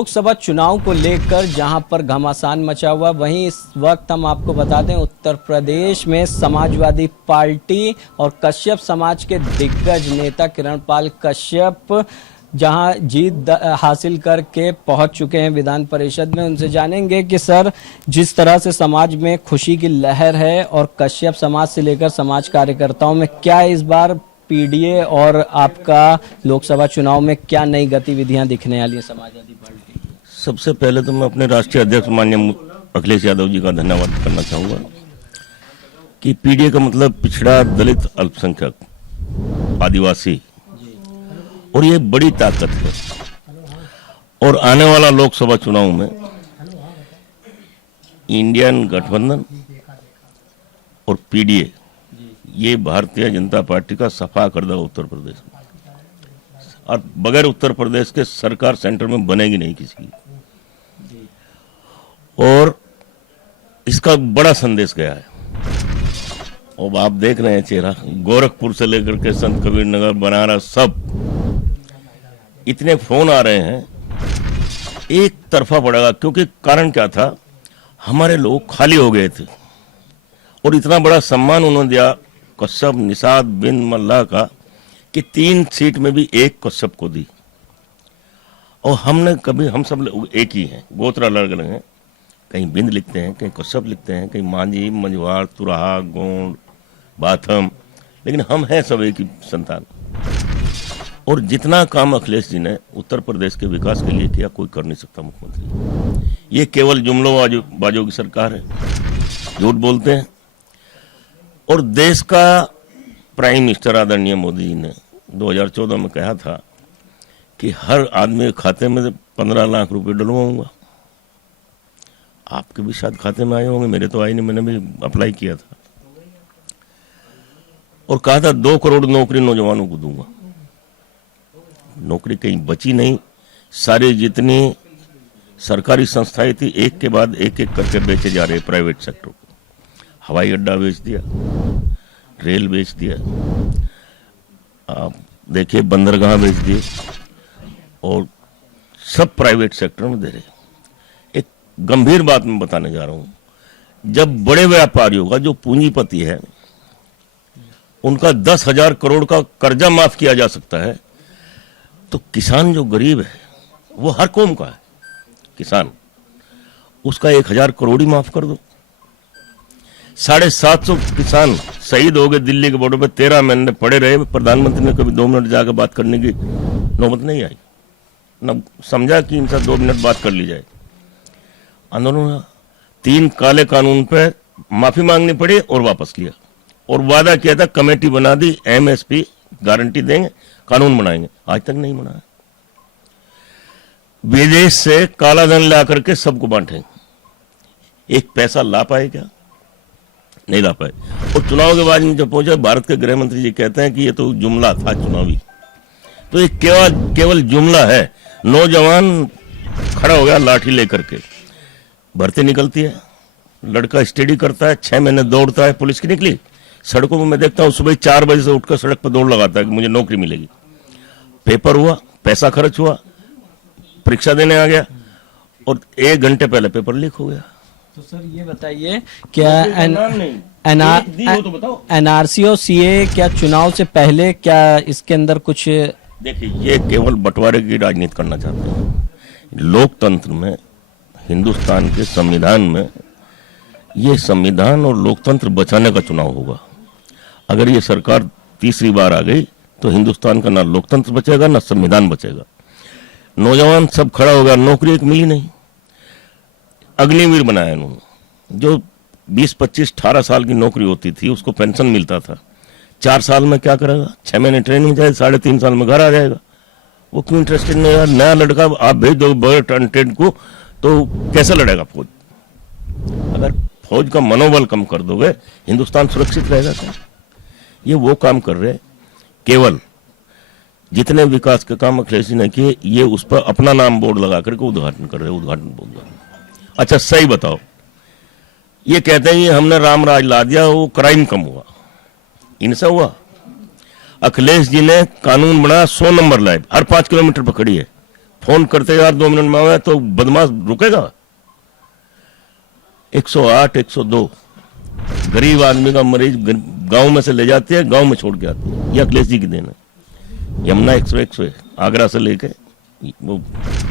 लोकसभा चुनाव को लेकर जहां पर घमासान मचा हुआ, वहीं इस वक्त हम आपको बता दें उत्तर प्रदेश में समाजवादी पार्टी और कश्यप समाज के दिग्गज नेता किरणपाल कश्यप जहां जीत हासिल करके पहुंच चुके हैं विधान परिषद में। उनसे जानेंगे कि सर, जिस तरह से समाज में खुशी की लहर है और कश्यप समाज से लेकर समाज कार्यकर्ताओं में क्या इस बार पीडीए और आपका लोकसभा चुनाव में क्या नई गतिविधियां दिखने वाली है समाजवादी पार्टी की? सबसे पहले तो मैं अपने राष्ट्रीय अध्यक्ष माननीय अखिलेश यादव जी का धन्यवाद करना चाहूँगा कि पीडीए का मतलब पिछड़ा, दलित, अल्पसंख्यक, आदिवासी, और ये बड़ी ताकत है। और आने वाला लोकसभा चुनाव में इंडियन गठबंधन और पीडीए, ये भारतीय जनता पार्टी का सफा कर देगा उत्तर प्रदेश में, और बगैर उत्तर प्रदेश के सरकार सेंटर में बनेगी नहीं किसी की। और इसका बड़ा संदेश गया है। अब आप देख रहे हैं चेहरा, गोरखपुर से लेकर के संत कबीर नगर, बनारस, सब इतने फोन आ रहे हैं, एक तरफा पड़ेगा। क्योंकि कारण क्या था, हमारे लोग खाली हो गए थे और इतना बड़ा सम्मान उन्होंने दिया कश्यप, निषाद, बिंद, मल्लाह का, कि 3 सीट में भी एक कश्यप को दी। और हमने कभी, हम सब एक ही हैं, गोत्र अलग अलग हैं, कहीं बिंद लिखते हैं, कहीं कश्यप लिखते हैं, कहीं मांझी, मंझवाड़, तुराहा, गोंड, बाथम, लेकिन हम हैं सब एक ही संतान। और जितना काम अखिलेश जी ने उत्तर प्रदेश के विकास के लिए किया, कोई कर नहीं सकता मुख्यमंत्री। ये केवल जुमलों बाजों की सरकार है, झूठ बोलते हैं। और देश का प्राइम मिनिस्टर आदरणीय मोदी जी ने 2014 में कहा था कि हर आदमी के खाते में 15 लाख रुपए डलवाऊंगा। आपके भी शायद खाते में आए होंगे, मेरे तो आए नहीं, मैंने भी अप्लाई किया था। और कहा था 2 करोड़ नौकरी नौजवानों को दूंगा। नौकरी कहीं बची नहीं, सारी जितनी सरकारी संस्थाएं थी एक के बाद एक एक करके बेचे जा रहे प्राइवेट सेक्टर को। हवाई अड्डा बेच दिया, रेल बेच दिया, आप देखिए बंदरगाह बेच दिए, और सब प्राइवेट सेक्टर में दे रहे। एक गंभीर बात मैं बताने जा रहा हूं, जब बड़े व्यापारियों का, जो पूंजीपति है, उनका 10,000 करोड़ का कर्जा माफ किया जा सकता है, तो किसान जो गरीब है, वो हर कौम का है किसान, उसका 1,000 करोड़ ही माफ कर दो। 750 किसान शहीद हो गए दिल्ली के बॉर्डर पे, 13 महीने पड़े रहे। प्रधानमंत्री ने कभी 2 मिनट जाकर बात करने की नौबत नहीं आई, न समझा कि इनसे 2 मिनट बात कर ली जाए। आंदोलन 3 काले कानून पे माफी मांगनी पड़ी और वापस लिया, और वादा किया था कमेटी बना दी, एमएसपी गारंटी देंगे, कानून बनाएंगे, आज तक नहीं बनाया। विदेश से काला धन ला करके सबको बांटेंगे, एक पैसा ला पाए क्या? नहीं ला पाए। और चुनाव के बाद में जब पहुंचा, भारत के गृह मंत्री जी कहते हैं कि ये तो जुमला था चुनावी। तो ये केवल जुमला है। नौजवान खड़ा हो गया लाठी लेकर के, भर्ती निकलती है, लड़का स्टडी करता है, 6 महीने दौड़ता है, पुलिस की निकली। सड़कों में मैं देखता हूँ सुबह 4 बजे से उठकर सड़क पर दौड़ लगाता है कि मुझे नौकरी मिलेगी। पेपर हुआ, पैसा खर्च हुआ, परीक्षा देने आ गया, और 1 घंटे पहले पेपर लीक हो गया। तो सर ये बताइए, क्या एनआरसी और सीए क्या चुनाव से पहले, क्या इसके अंदर कुछ? देखिए, ये केवल बंटवारे की राजनीति करना चाहते हैं। लोकतंत्र में, हिंदुस्तान के संविधान में, ये संविधान और लोकतंत्र बचाने का चुनाव होगा। अगर ये सरकार तीसरी बार आ गई तो हिंदुस्तान का ना लोकतंत्र बचेगा ना संविधान बचेगा। नौजवान सब खड़ा होगा, नौकरी एक मिली नहीं। अग्निवीर बनाया इन्होंने, जो 20, 25, 18 साल की नौकरी होती थी, उसको पेंशन मिलता था। 4 साल में क्या करेगा? 6 महीने ट्रेनिंग जाए, 3.5 साल में घर आ जाएगा। वो क्यों इंटरेस्टेड नहीं है? नया लड़का आप भेज दो बड़े टैलेंटेड को, तो कैसे लड़ेगा फौज? अगर फौज का मनोबल कम कर दोगे, हिंदुस्तान सुरक्षित रहेगा क्या? ये वो काम कर रहे, केवल जितने विकास के काम अखिलेश जी ने किए, ये उस पर अपना नाम बोर्ड लगा करके उद्घाटन कर रहे, उद्घाटन बोल रहे। अच्छा सही बताओ, ये कहते हैं हमने राम राज ला दिया, वो क्राइम कम हुआ, इनसे हुआ? अखिलेश जी ने कानून बनाया, 100 नंबर लाए, हर 5 किलोमीटर पर खड़ी है, फोन करते यार 2 मिनट में आवे तो बदमाश रुकेगा? 108 102 गरीब आदमी का मरीज गांव में से ले जाते हैं, गांव में छोड़ के आते हैं। यह अखिलेश जी की देन है। यमुना एक्सप्रेस आगरा से लेके वो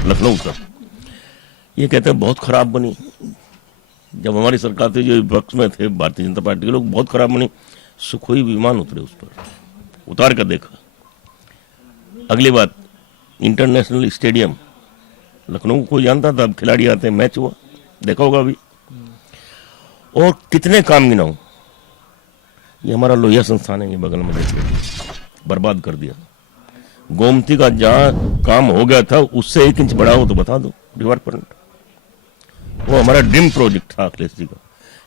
लखनऊ तक, ये कहते हैं बहुत खराब बनी। जब हमारी सरकार थी, जो विपक्ष में थे भारतीय जनता पार्टी के लोग, बहुत खराब बनी। सुखोई विमान उतरे उस पर, उतार कर देखा। अगली बात, इंटरनेशनल स्टेडियम लखनऊ को जानता था, अब खिलाड़ी आते हैं, मैच हुआ, देखा होगा अभी। और कितने काम गिनाऊं, ये हमारा लोहिया संस्थान है, ये बगल में देखिए, बर्बाद कर दिया। गोमती का जहां काम हो गया था उससे 1 इंच बड़ा हो तो बता दो रिवर फ्रंट। वो हमारा ड्रीम प्रोजेक्ट था अखिलेश जी का,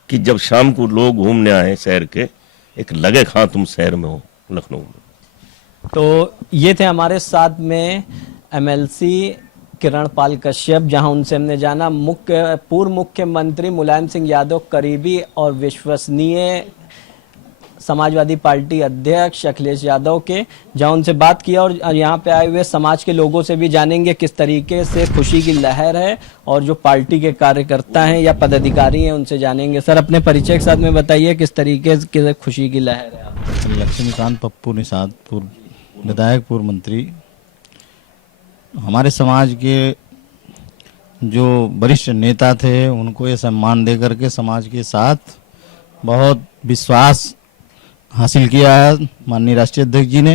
कि जब शाम को लोग घूमने आए शहर के, एक लगे हाँ तुम शहर में हो, लखनऊ में। तो ये थे हमारे साथ में एमएलसी किरण पाल कश्यप, जहां उनसे हमने जाना पूर्व मुख्यमंत्री मुलायम सिंह यादव करीबी और विश्वसनीय समाजवादी पार्टी अध्यक्ष अखिलेश यादव के, जहां उनसे बात किया। और यहां पे आए हुए समाज के लोगों से भी जानेंगे किस तरीके से खुशी की लहर है, और जो पार्टी के कार्यकर्ता हैं या पदाधिकारी हैं उनसे जानेंगे। सर, अपने परिचय के साथ में बताइए किस तरीके से खुशी की लहर है? लक्ष्मीकांत पप्पू निषाद, पूर्व विधायक, पूर्व मंत्री। हमारे समाज के जो वरिष्ठ नेता थे उनको ये सम्मान दे करके समाज के साथ बहुत विश्वास हासिल किया है माननीय राष्ट्रीय अध्यक्ष जी ने।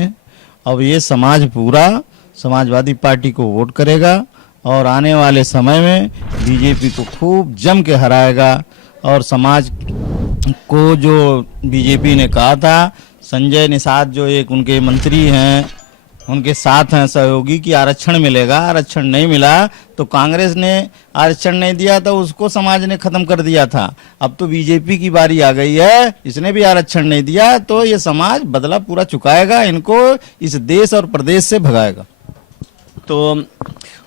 अब ये समाज पूरा समाजवादी पार्टी को वोट करेगा और आने वाले समय में बीजेपी को खूब जम के हराएगा। और समाज को जो बीजेपी ने कहा था, संजय निषाद जो एक उनके मंत्री हैं, उनके साथ हैं सहयोगी, कि आरक्षण मिलेगा, आरक्षण नहीं मिला तो कांग्रेस ने आरक्षण नहीं दिया तो उसको समाज ने खत्म कर दिया था। अब तो बीजेपी की बारी आ गई है, इसने भी आरक्षण नहीं दिया तो ये समाज बदला पूरा चुकाएगा, इनको इस देश और प्रदेश से भगाएगा। तो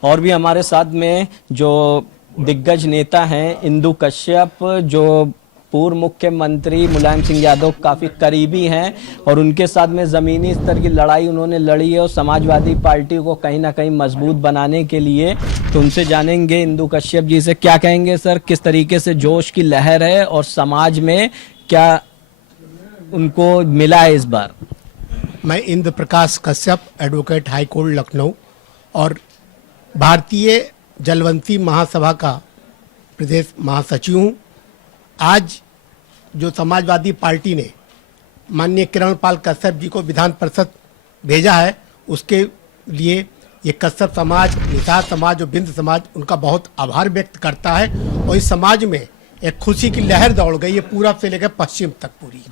और भी हमारे साथ में जो दिग्गज नेता हैं, इंदु कश्यप, जो पूर्व मुख्यमंत्री मुलायम सिंह यादव काफी करीबी हैं, और उनके साथ में जमीनी स्तर की लड़ाई उन्होंने लड़ी है और समाजवादी पार्टी को कहीं ना कहीं मजबूत बनाने के लिए। तो उनसे जानेंगे इंदु कश्यप जी से, क्या कहेंगे सर, किस तरीके से जोश की लहर है और समाज में क्या उनको मिला है इस बार? मैं Indra Prakash Kashyap, advocate high court Lucknow और भारतीय जलवंती महासभा का प्रदेश महासचिव हूँ। आज जो समाजवादी पार्टी ने माननीय किरण पाल कश्यप जी को विधान परिषद भेजा है, उसके लिए ये कश्यप समाज, निषाद समाज और बिंद समाज उनका बहुत आभार व्यक्त करता है। और इस समाज में एक खुशी की लहर दौड़ गई है पूरब से लेकर पश्चिम तक पूरी।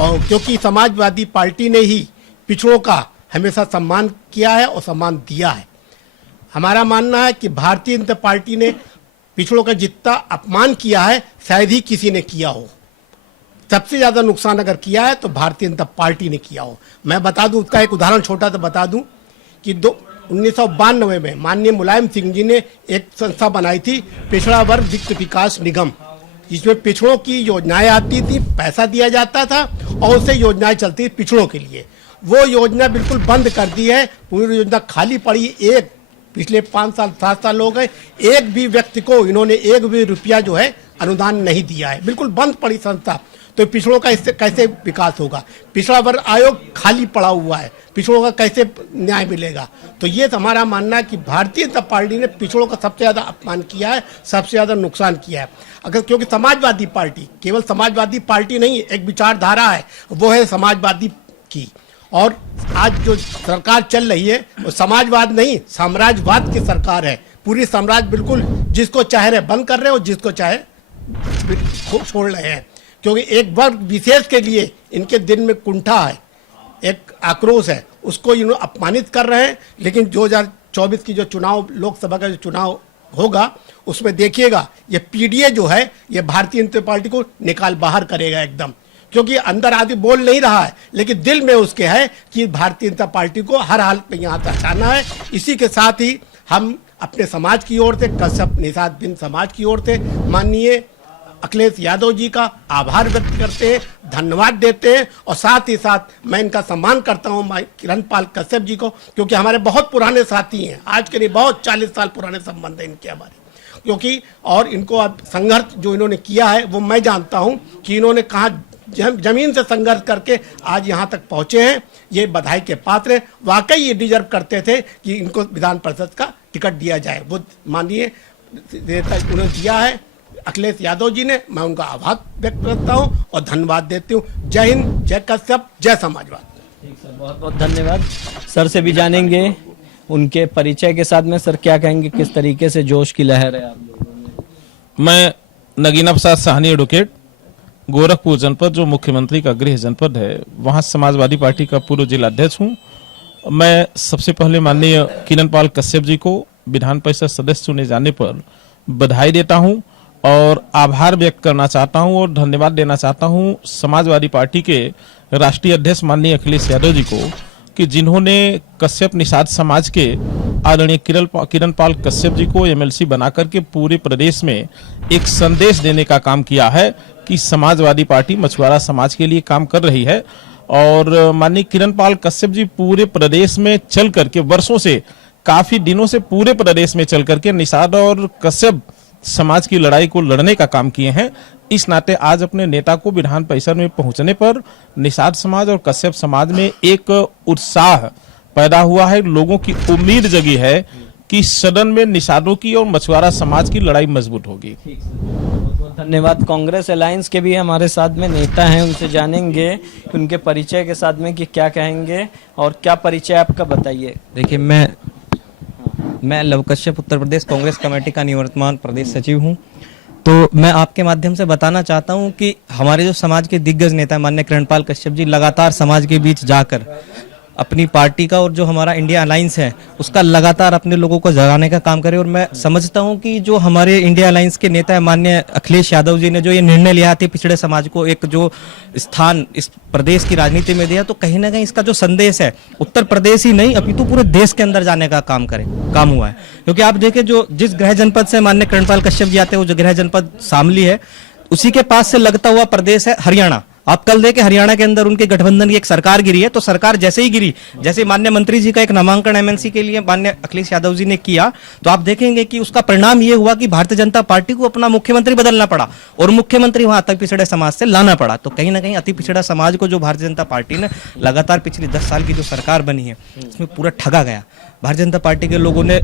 और क्योंकि समाजवादी पार्टी ने ही पिछड़ों का हमेशा सम्मान किया है और सम्मान दिया है। हमारा मानना है कि भारतीय जनता पार्टी ने पिछड़ों का जितना अपमान किया है शायद ही किसी ने किया हो। सबसे ज्यादा नुकसान अगर किया है तो भारतीय जनता पार्टी ने किया हो। मैं बता दूं, उसका एक उदाहरण छोटा सा बता दूं कि 1992 में माननीय मुलायम सिंह जी ने एक संस्था बनाई थी, पिछड़ा वर्ग वित्त विकास निगम, जिसमें पिछड़ों की योजनाएं आती थी, पैसा दिया जाता था और उससे योजनाएं चलती थी पिछड़ों के लिए। वो योजना बिल्कुल बंद कर दी है, पूरी योजना खाली पड़ी। एक पिछले 5 साल 7 साल हो गए, एक भी व्यक्ति को इन्होंने एक भी रुपया जो है अनुदान नहीं दिया है, बिल्कुल बंद पड़ी संस्था। तो पिछड़ों का इससे कैसे विकास होगा? पिछड़ा वर्ग आयोग खाली पड़ा हुआ है, पिछड़ों का कैसे न्याय मिलेगा? तो ये हमारा मानना है कि भारतीय जनता पार्टी ने पिछड़ों का सबसे ज्यादा अपमान किया है, सबसे ज्यादा नुकसान किया है। अगर क्योंकि समाजवादी पार्टी केवल समाजवादी पार्टी नहीं, एक विचारधारा है, वो है समाजवादी की। और आज जो सरकार चल रही है वो समाजवाद नहीं, साम्राज्यवाद की सरकार है। पूरी साम्राज्य बिल्कुल जिसको चाहे रहे बंद कर रहे हो, जिसको चाहे छोड़ रहे हैं। क्योंकि एक वर्ग विशेष के लिए इनके दिन में कुंठा है, एक आक्रोश है, उसको इन्होंने अपमानित कर रहे हैं। लेकिन 2024 की जो चुनाव, लोकसभा का जो चुनाव होगा, उसमें देखिएगा ये पीडीए जो है ये भारतीय जनता पार्टी को निकाल बाहर करेगा एकदम। क्योंकि अंदर आदमी बोल नहीं रहा है, लेकिन दिल में उसके है कि भारतीय जनता पार्टी को हर हाल में यहाँ से हटाना है। इसी के साथ ही हम अपने समाज की ओर से, कश्यप निषाद बिंद समाज की ओर से माननीय अखिलेश यादव जी का आभार व्यक्त करते हैं, धन्यवाद देते हैं और साथ ही साथ मैं इनका सम्मान करता हूं किरण पाल कश्यप जी को, क्योंकि हमारे बहुत पुराने साथी हैं, आज के नहीं बहुत 40 साल पुराने संबंध है इनके हमारे, क्योंकि और इनको अब संघर्ष जो इन्होंने किया है वो मैं जानता हूं कि इन्होंने कहाँ जमीन से संघर्ष करके आज यहाँ तक पहुंचे हैं। ये बधाई के पात्र हैं, वाकई ये डिजर्व करते थे कि इनको विधान परिषद का टिकट दिया जाए। वो माननीय उन्होंने दिया है अखिलेश यादव जी ने, मैं उनका आभार व्यक्त करता हूँ और धन्यवाद देती हूँ। जय हिंद, जय कश्यप, जय समाजवाद। ठीक सर, बहुत बहुत धन्यवाद। सर से भी जानेंगे उनके परिचय के साथ में। सर क्या कहेंगे, किस तरीके से जोश की लहर है आप लोगों में? मैं नगीना प्रसाद साहनी एडवोकेट, गोरखपुर जनपद जो मुख्यमंत्री का गृह जनपद है, वहां समाजवादी पार्टी का पूर्व जिला अध्यक्ष हूं। मैं सबसे पहले माननीय किरण पाल कश्यप जी को विधान परिषद सदस्य चुने जाने पर बधाई देता हूं और आभार व्यक्त करना चाहता हूं और धन्यवाद देना चाहता हूं समाजवादी पार्टी के राष्ट्रीय अध्यक्ष माननीय अखिलेश यादव जी को, कि जिन्होंने कश्यप निषाद समाज के आदरणीय किरण पाल कश्यप जी को एमएलसी बनाकर के पूरे प्रदेश में एक संदेश देने का काम किया है कि समाजवादी पार्टी मछुआरा समाज के लिए काम कर रही है। और माननीय किरण पाल कश्यप जी पूरे प्रदेश में चल करके वर्षों से, काफी दिनों से पूरे प्रदेश में चल करके निषाद और कश्यप समाज की लड़ाई को लड़ने का काम किए हैं। इस नाते आज अपने नेता को विधान परिषद में पहुंचने पर निषाद समाज और कश्यप समाज में एक उत्साह पैदा हुआ है। लोगों की उम्मीद जगी है कि सदन में निषादों की और मछुआरा समाज की लड़ाई मजबूत होगी। बहुत बहुत धन्यवाद। कांग्रेस अलायंस के भी हमारे साथ में नेता हैं, उनसे जानेंगे उनके परिचय के साथ में कि क्या कहेंगे और क्या परिचय आपका, बताइए। देखिए, मैं लव कश्यप उत्तर प्रदेश कांग्रेस कमेटी का निवर्तमान प्रदेश सचिव हूं। तो मैं आपके माध्यम से बताना चाहता हूं कि हमारे जो समाज के दिग्गज नेता माननीय किरण पाल कश्यप जी लगातार समाज के बीच जाकर अपनी पार्टी का और जो हमारा इंडिया अलायंस है उसका लगातार अपने लोगों को जगाने का काम करे। और मैं समझता हूं कि जो हमारे इंडिया अलायंस के नेता है माननीय अखिलेश यादव जी ने जो ये निर्णय लिया था पिछड़े समाज को एक जो स्थान इस प्रदेश की राजनीति में दिया, तो कहीं ना कहीं इसका जो संदेश है उत्तर प्रदेश ही नहीं अपितु पूरे देश के अंदर जाने का काम हुआ है। क्योंकि आप देखें जो जिस गृह जनपद से माननीय किरण पाल कश्यप जी आते हैं वो जो गृह जनपद शामली है, उसी के पास से लगता हुआ प्रदेश है हरियाणा। आप कल देखें हरियाणा के अंदर उनके गठबंधन की एक सरकार गिरी है, तो सरकार जैसे ही गिरी, जैसे माननीय मंत्री जी का एक नामांकन एमएनसी के लिए माननीय अखिलेश यादव जी ने किया, तो आप देखेंगे कि उसका परिणाम ये हुआ कि भारतीय जनता पार्टी को अपना मुख्यमंत्री बदलना पड़ा और मुख्यमंत्री वहां अति पिछड़े समाज से लाना पड़ा। तो कहीं ना कहीं अति पिछड़ा समाज को जो भारतीय जनता पार्टी ने लगातार पिछली 10 साल की जो सरकार बनी है उसमें पूरा ठगा गया। भारतीय जनता पार्टी के लोगों ने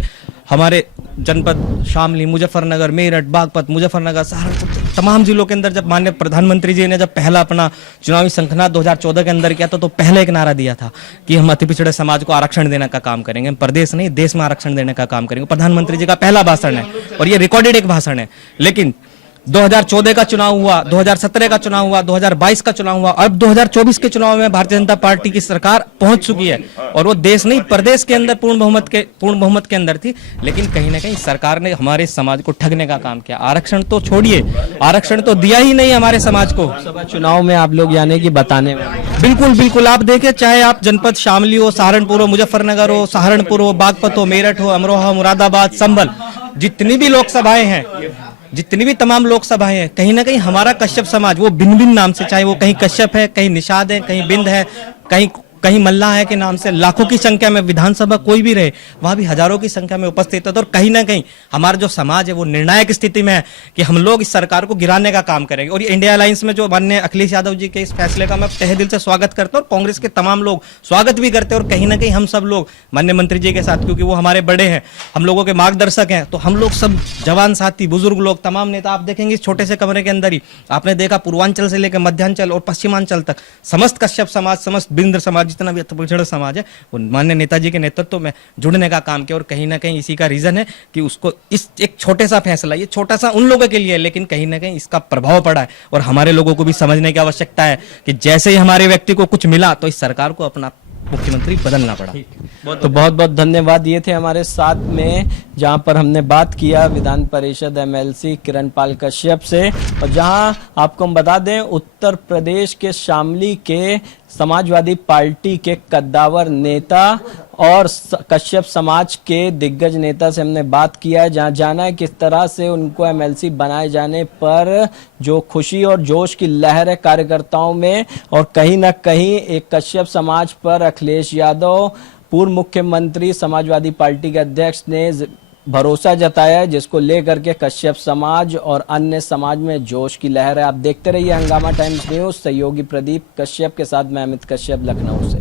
हमारे जनपद शामली, मुजफ्फरनगर, मेरठ, बागपत, मुजफ्फरनगर, सहारनपुर तमाम जिलों के अंदर जब माननीय प्रधानमंत्री जी ने जब पहला अपना चुनावी संखना 2014 के अंदर किया तो पहले एक नारा दिया था कि हम अति पिछड़े समाज को आरक्षण देने का काम करेंगे, हम प्रदेश नहीं देश में आरक्षण देने का काम करेंगे। प्रधानमंत्री जी का पहला भाषण है और ये रिकॉर्डेड एक भाषण है। लेकिन 2014 का चुनाव हुआ, 2017 का चुनाव हुआ, 2022 का चुनाव हुआ, अब 2024 के चुनाव में भारतीय जनता पार्टी की सरकार पहुंच चुकी है और वो देश नहीं प्रदेश के अंदर पूर्ण बहुमत के अंदर थी। लेकिन कहीं ना कहीं सरकार ने हमारे समाज को ठगने का काम किया। आरक्षण तो छोड़िए, आरक्षण तो दिया ही नहीं हमारे समाज को। लोकसभा चुनाव में आप लोग यानी कि बताने वाले। बिल्कुल आप देखें, चाहे आप जनपद शामली हो, सहारनपुर हो, मुजफ्फरनगर हो, सहारनपुर हो, बागपत हो, मेरठ हो, अमरोहा, मुरादाबाद, संभल, जितनी भी लोकसभाएं हैं, जितनी भी तमाम लोकसभाएं हैं, कहीं ना कहीं हमारा कश्यप समाज वो भिन्न भिन्न नाम से, चाहे वो कहीं कश्यप है, कहीं निषाद है, कहीं बिंद है, कहीं मल्ला है के नाम से लाखों की संख्या में विधानसभा कोई भी रहे वहां भी हजारों की संख्या में उपस्थित है। और कहीं ना कहीं हमारा जो समाज है वो निर्णायक स्थिति में है कि हम लोग इस सरकार को गिराने का काम करेंगे। और ये इंडिया अलायंस में जो माननीय अखिलेश यादव जी के इस फैसले का मैं तहे दिल से स्वागत करता हूँ और कांग्रेस के तमाम लोग स्वागत भी करते हैं। और कहीं ना कहीं हम सब लोग माननीय मंत्री जी के साथ, क्योंकि वो हमारे बड़े हैं, हम लोगों के मार्गदर्शक हैं, तो हम लोग सब जवान साथी, बुजुर्ग लोग, तमाम नेता, आप देखेंगे इस छोटे से कमरे के अंदर ही आपने देखा पूर्वांचल से लेकर मध्यांचल और पश्चिमांचल तक समस्त कश्यप समाज, समस्त बिंद्र समाज, जितना भी पिछड़ा समाज है वो माननीय नेताजी के नेतृत्व में जुड़ने का काम किया। और कहीं ना कहीं इसी का रीजन है कि उसको इस एक छोटे सा फैसला, ये छोटा सा उन लोगों के लिए है, लेकिन कहीं ना कहीं इसका प्रभाव पड़ा है। और हमारे लोगों को भी समझने की आवश्यकता है कि जैसे ही हमारे व्यक्ति को कुछ मिला तो इस सरकार को अपना मुख्यमंत्री बदलना पड़ा। तो बहुत बहुत धन्यवाद। ये थे हमारे साथ में जहां पर हमने बात किया विधान परिषद एमएलसी किरण पाल कश्यप से, और जहां आपको हम बता दें उत्तर प्रदेश के शामली के समाजवादी पार्टी के कद्दावर नेता और कश्यप समाज के दिग्गज नेता से हमने बात किया है, जहां जाना है किस तरह से उनको एमएलसी बनाए जाने पर जो खुशी और जोश की लहर है कार्यकर्ताओं में, और कहीं ना कहीं एक कश्यप समाज पर अखिलेश यादव पूर्व मुख्यमंत्री समाजवादी पार्टी के अध्यक्ष ने भरोसा जताया है, जिसको लेकर के कश्यप समाज और अन्य समाज में जोश की लहर है। आप देखते रहिए हंगामा टाइम्स न्यूज। सहयोगी प्रदीप कश्यप के साथ मैं अमित कश्यप, लखनऊ से।